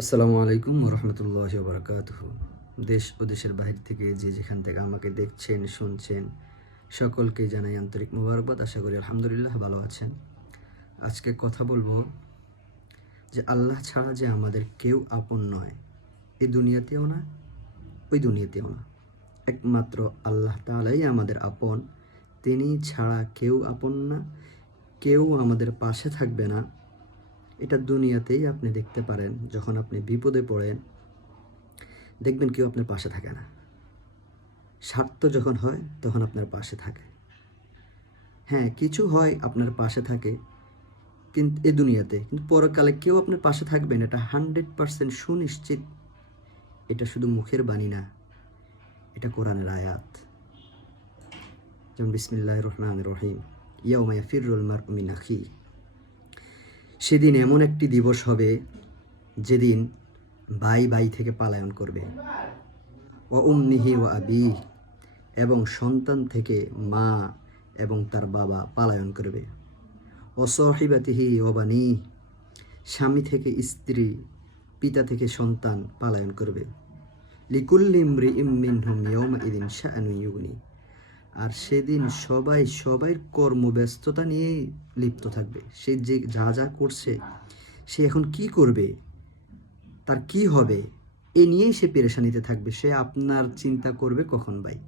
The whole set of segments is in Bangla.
আসসালামু আলাইকুম রহমতুল্লাহ বারকাতুহ। দেশ ও দেশের বাহির থেকে যে যেখান থেকে আমাকে দেখছেন শুনছেন সকলকে জানাই আন্তরিক মোবারকবাদ। আশা করি আলহামদুলিল্লাহ ভালো আছেন। আজকে কথা বলবো যে আল্লাহ ছাড়া যে আমাদের কেউ আপন নয়, এই দুনিয়াতেও না ওই দুনিয়াতেও না, একমাত্র আল্লাহ তাআলাই আমাদের আপন। তিনি ছাড়া কেউ আপন না, কেউ আমাদের পাশে থাকবে না। এটা দুনিয়াতেই আপনি দেখতে পারেন। যখন আপনি বিপদে পড়েন দেখবেন কেউ আপনার পাশে থাকে না। স্বার্থ যখন হয় তখন আপনার পাশে থাকে। হ্যাঁ, কিছু হয় আপনার পাশে থাকে, কিন্তু এ দুনিয়াতে, কিন্তু পরকালে কেউ আপনার পাশে থাকবেন এটা 100% সুনিশ্চিত। এটা শুধু মুখের বাণী না, এটা কোরআনের আয়াত। যেমন বিসমিল্লাহির রহমানির রহিম, ইয়াউমা ইয়াফিরুল মারউ মিন আখিহি। সেদিন এমন একটি দিবস হবে যেদিন ভাই ভাই থেকে পালায়ন করবে। ওয়া উম্মিহি ওয়া আবিহি, এবং সন্তান থেকে মা এবং তার বাবা পালায়ন করবে। ও সহিবাতিহি ও বানি, স্বামী থেকে স্ত্রী, পিতা থেকে সন্তান পালায়ন করবে। লিকুল্লি ইমরিইম মিনহুম ইয়াউমাইযিন শাআনুন ইউগনি, আর সেদিন সবাই সবার কর্মব্যস্ততা নিয়ে লিপ্ত থাকবে। সে যে যা যা করছে, সে এখন কি করবে, তার কি হবে, এ নিয়েই সে পেরেশানিতে থাকবে। সে আপনার চিন্তা করবে কখন ভাই।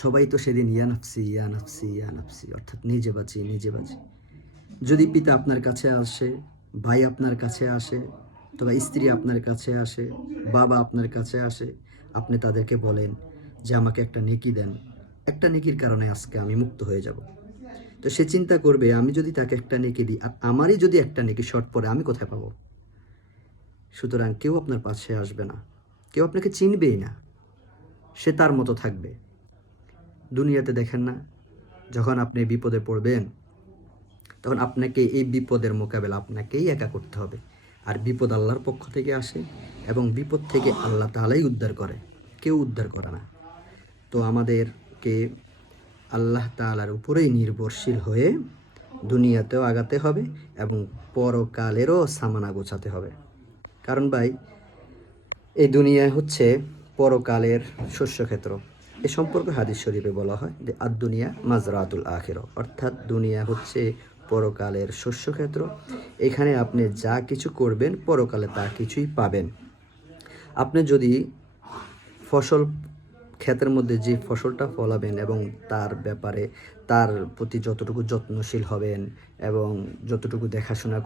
সবাই তো সেদিন ইয়া নাফসি ইয়া নাফসি ইয়া নাফসি, অর্থাৎ নিজে বাঁচি নিজে বাঁচি। যদি পিতা আপনার কাছে আসে, ভাই আপনার কাছে আসে, তবে স্ত্রী আপনার কাছে আসে, বাবা আপনার কাছে আসে, আপনি তাদেরকে বলেন যে আমাকে একটা নেকি দেন, একটা নেকির কারণে আজকে আমি মুক্ত হয়ে যাব। তো সে চিন্তা করবে আমি যদি তাকে একটা নেকি দিই আর আমারই যদি একটা নেকি শর্ট পড়ে, আমি কোথায় পাবো। সুতরাং কেউ আপনার পাশে আসবে না, কেউ আপনাকে চিনবেই না, সে তার মতো থাকবে। দুনিয়াতে দেখেন না, যখন আপনি বিপদে পড়বেন তখন আপনাকে এই বিপদের মোকাবেলা আপনাকেই একা করতে হবে। আর বিপদ আল্লাহর পক্ষ থেকে আসে এবং বিপদ থেকে আল্লাহ তাআলাই উদ্ধার করে, কেউ উদ্ধার করে না। তো আমাদেরকে আল্লাহ তাআলার উপরেই নির্ভরশীল হয়ে দুনিয়াতেও আগাতে হবে এবং পরকালেরও সামানা গোছাতে হবে। কারণ ভাই, এই দুনিয়া হচ্ছে পরকালের শস্যক্ষেত্র। এ সম্পর্কে হাদিস শরীফে বলা হয় যে দুনিয়া মাজরাতুল আখিরা, অর্থাৎ দুনিয়া হচ্ছে পরকালের শস্যক্ষেত্র। এখানে আপনি যা কিছু করবেন পরকালে তা কিছুই পাবেন। আপনি যদি ফসল, ক্ষেতের মধ্যে যে ফসলটা ফলাবেন এবং তার ব্যাপারে তার প্রতি যতটুকু যত্নশীল হবেন এবং যতটুকু দেখাশোনা